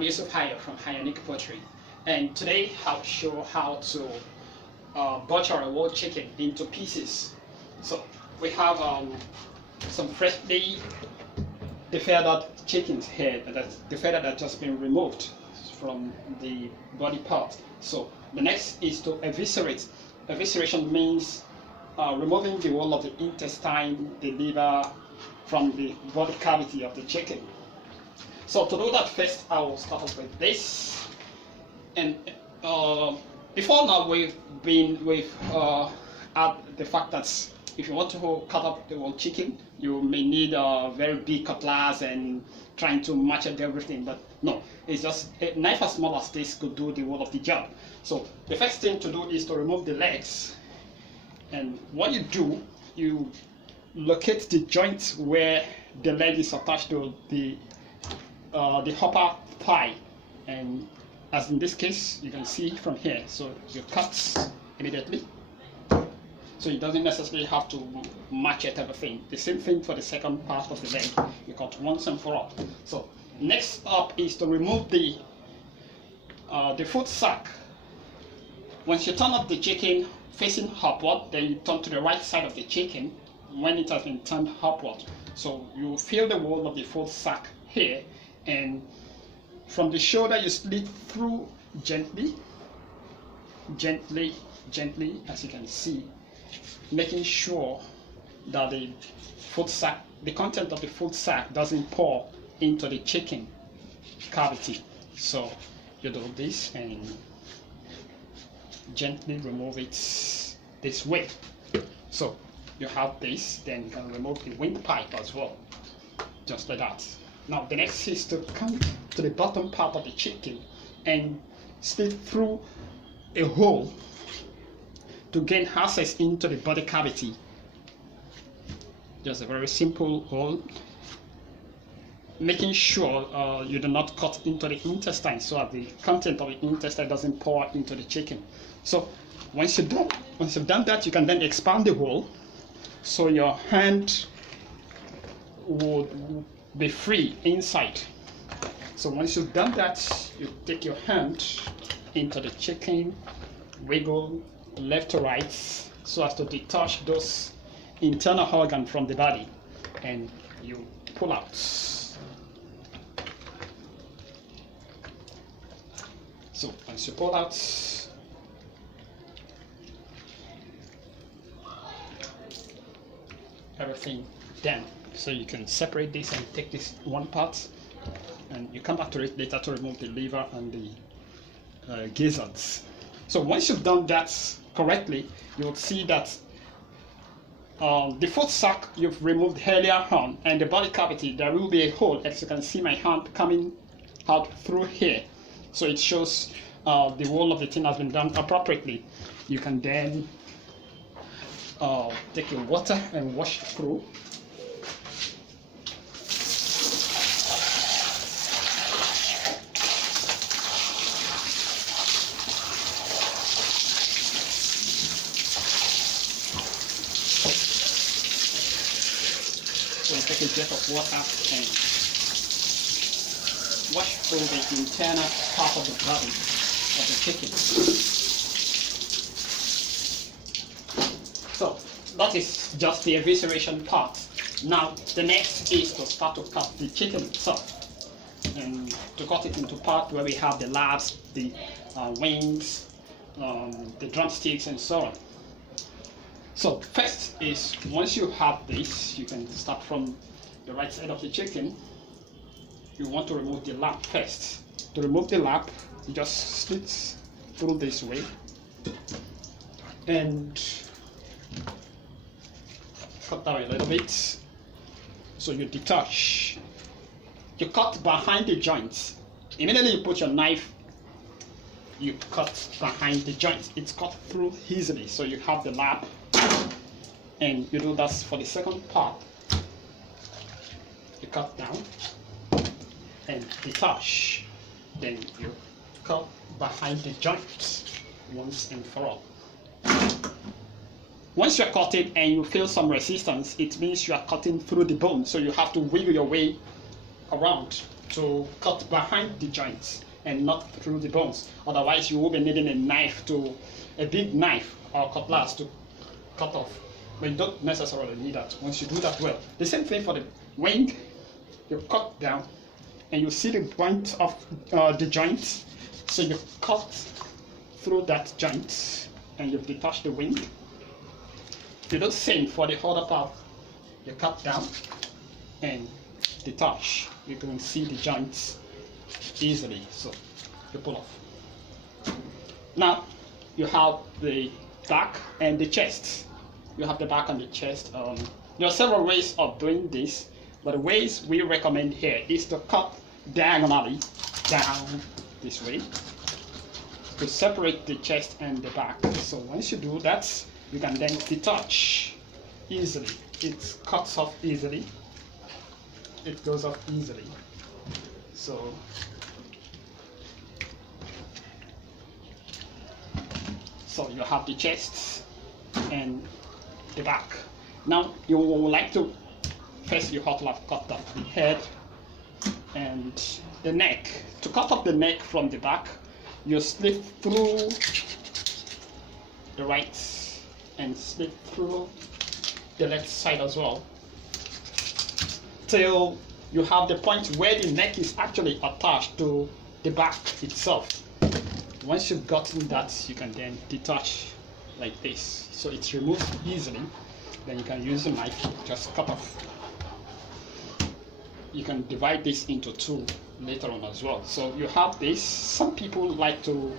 I'm Yusuf Hayo from Ayonique Poultry, and today I'll show how to butcher a whole chicken into pieces. So we have some freshly defeathered chickens here. The feather that just been removed from the body part. So the next is to eviscerate. Evisceration means removing the whole of the intestine, the liver from the body cavity of the chicken. So to do that, first I will start off with this. And before now we've had the fact that if you want to cut up the whole chicken, you may need a very big cutlass and trying to match up everything. But no, it's just a knife as small as this could do the whole of the job. So the first thing to do is to remove the legs. And what you do, you locate the joint where the leg is attached to the upper thigh, and as in this case you can see from here. So you cut immediately, so it doesn't necessarily have to match it everything. The same thing for the second part of the leg, you cut once and for all. So next up is to remove the foot sack. Once you turn up the chicken facing upward, then you turn to the right side of the chicken when it has been turned upward. So you feel the wall of the foot sack here, and from the shoulder you slit through gently, as you can see, making sure that the foot sack, the content of the foot sack doesn't pour into the chicken cavity. So you do this and gently remove it this way. So you have this, then you can remove the windpipe as well, just like that. Now the next is to come to the bottom part of the chicken and slit through a hole to gain access into the body cavity. Just a very simple hole, making sure you do not cut into the intestine so that the content of the intestine doesn't pour into the chicken. So once you've done that, you can then expand the hole so your hand would be free inside. So once you've done that, you take your hand into the chicken, wiggle left to right so as to detach those internal organs from the body, and you pull out. So once you pull out, everything done. So you can separate this and take this one part, and you come back to it later to remove the liver and the gizzards. So once you've done that correctly, you will see that the foot sack you've removed earlier on, and the body cavity, there will be a hole, as you can see my hand coming out through here. So it shows the whole of the thing has been done appropriately. You can then take your water and wash through. So you take a jet of water and wash through the internal part of the body of the chicken. So that is just the evisceration part. Now the next is to start to cut the chicken itself, and to cut it into parts where we have the labs, the wings, the drumsticks, and so on. So first is, once you have this, you can start from the right side of the chicken. You want to remove the lap first. To remove the lap, you just slit through this way and cut down a little bit. So you detach. You cut behind the joints. Immediately you put your knife, you cut behind the joints. It's cut through easily. So you have the lap, and you do that for the second part. You cut down and detach. Then you cut behind the joints once and for all. Once you're cutting and you feel some resistance, it means you are cutting through the bone, so you have to wiggle your way around to cut behind the joints and not through the bones. Otherwise, you will be needing a big knife or cutlass to cut off. But you don't necessarily need that once you do that well. The same thing for the wing. You cut down and you see the point of the joint. So you cut through that joint and you detach the wing. You do the same for the other part. You cut down and detach. You can see the joints easily, so you pull off. Now you have the back and the chest. You have the back and the chest. There are several ways of doing this, but the ways we recommend here is to cut diagonally down this way to separate the chest and the back. So once you do that, you can then detach easily. It cuts off easily. It goes off easily. So you have the chest and the back. Now you would like to first you have to cut off the head and the neck. To cut off the neck from the back, you slip through the right and slip through the left side as well till you have the point where the neck is actually attached to the back itself. Once you've gotten that, you can then detach like this, so it's removed easily. Then you can use a knife, just cut off. You can divide this into two later on as well. So you have this. Some people like to